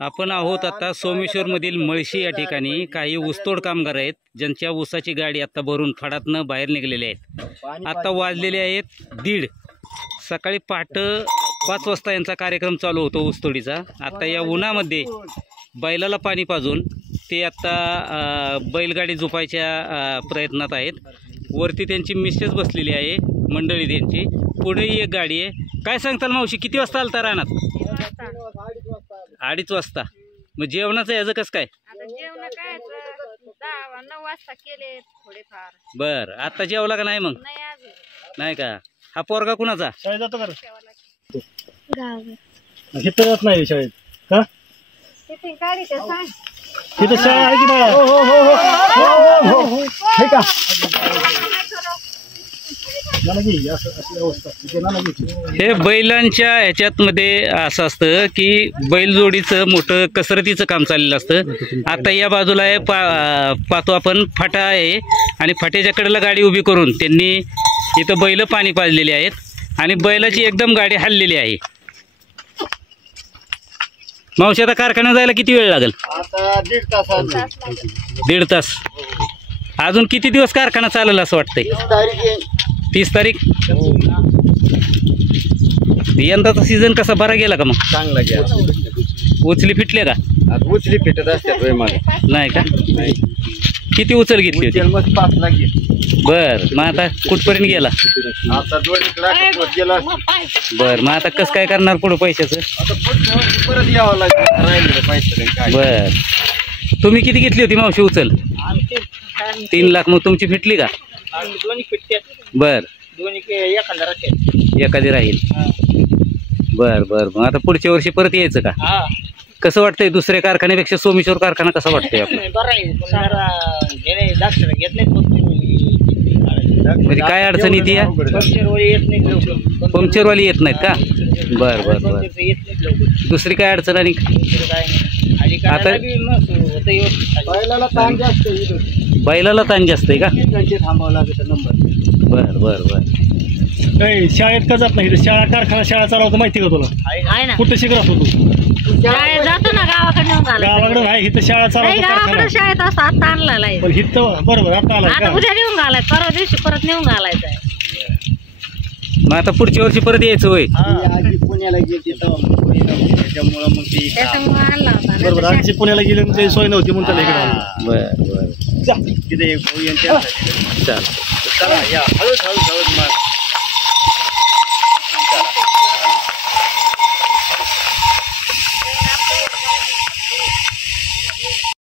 आपण आहोत आता सोमेश्वरमधील मळशी या ठिकाणी. काही ऊसतोड कामगार आहेत ज्यांच्या ऊसाची गाडी आता भरून फडातनं बाहेर निघलेली आहेत. आता वाजलेले आहेत 1:30. सकाळी पहाटे 5 वाजता यांचा कार्यक्रम चालू होतो ऊसतोडीचा. आता या उन्हामध्ये बैलाला पाणी पाजून ते आता बैलगाडी झोपायच्या प्रयत्नात आहेत. वरती त्यांची मिसेस बसलेली आहे, मंडळी त्यांची. पुढेही एक गाडी आहे. काय सांगताल मावशी, किती वाजता आलता रानात? 2:30 वाजता. मग जेवणाचं याचं कसं काय? जेवण काय 9 वाजता केले थोडेफार. बर, आता जेवला का नाही? मग नाही का? हा पोरगा कुणाचा? शाळेत जातो का? इथं जात नाही शाळेत का? तिथं शाळा आहे की बाळा? हे का हे बैलांच्या ह्याच्यात मध्ये असं असतं की बैलजोडीचं मोठं कसरतीचं काम चाललेलं असतं. आता या बाजूला आहे पाहतो आपण फाटा आहे आणि फाट्याच्या कडेला गाडी उभी करून त्यांनी इथं बैल पाणी पाजलेली आहेत आणि बैलाची एकदम गाडी हललेली आहे. मावशी, आता कारखान्यात जायला किती वेळ लागेल? आता 1.5 तास. 1.5 तास. अजून किती दिवस कारखाना चालेल असं वाटतंय? 30 तारीख. यंदाचा सीझन कसा बरा गेला का? मग चांगला गेला. उचली फिटले का? उचली फिटत असतात नाही का? किती उचल घेतली होती? 5 लाख घेतली. बर, मग आता कुठपर्यंत गेला? आता 2 लाख गेला. बर, मग आता कसं काय करणार पुढे पैशाचं? परत यावं लागेल राहिलेलं पैसे. बर, तुम्ही किती घेतली होती मावशी उचल? 3 लाख. मग तुमची फिटली का? बर, एखादी राहील. बर बर, मग आता पुढच्या वर्षी परत यायचं का? कसं वाटतंय दुसऱ्या कारखान्यापेक्षा सोमेश्वर कारखाना कसा वाटतोय आपल्याला? म्हणजे काय अडचण येते? पंक्चरवाली येत नाहीत का? बर बर बर. दुसरी काय अडचण? आणि आता बैलाला ताण जास्त आहे का? थांबावं लागतं नंबर. बर बर बर. शाळेत का जात नाही? शाळा कारखाना शाळा चालवतो माहिती का तुला? कुठं शिकत होतो तू? जातो ना गावाकडे नेऊन गावाकडे नाही, इथं शाळा चालवतो कारखाना. शाळेत असं आता आणला पण इथं बरोबर आता आला. आता उद्या नेऊन घालाय, परवा दिवशी परत नेऊन घालायचं. मग आता पुढच्या वर्षी परत यायचं होय? आजी पुण्याला गेली त्याच्यामुळं मग ती आणला होता. बरोबर. आजी पुण्याला गेली म्हणजे सोय नव्हती म्हणून त्याला इकडे आला. बर बर. तिथे एक भाऊ यांच्या. चल चला या हळूच हळूच हळूच.